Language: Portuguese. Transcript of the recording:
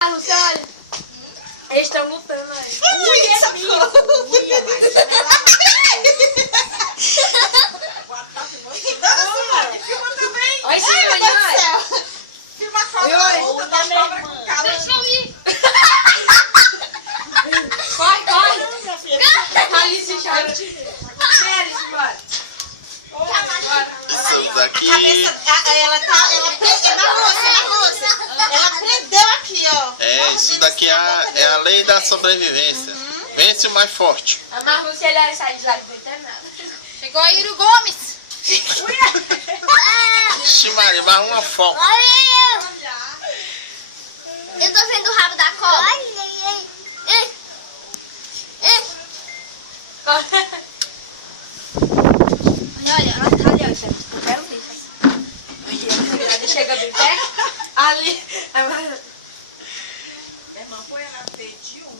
Ah, Lúcia, olha. Eles estão lutando aí. Ui, socorro. Filma também. Olha esse Ai, meu Deus do olha. céu. Filma a cobra da cobra com calo. Vocês vão ir. Corre, corre. Alice, chora. Sério, bora. Isso daqui. A cabeça, ela prendeu na Rússia. Ela prendeu aqui, ó. É, isso daqui é a lei da sobrevivência. Vence o mais forte. A Marlúcia, ele sai de lá de dentro, é nada. Chegou aí o Gomes. Ixi, Maria, mas uma foca. Olha eu tô vendo o rabo da cobra. Olha, ela tá ali, ó. Eu quero ver. Olha, chega bem perto. Ali. Minha irmã põe ela de um,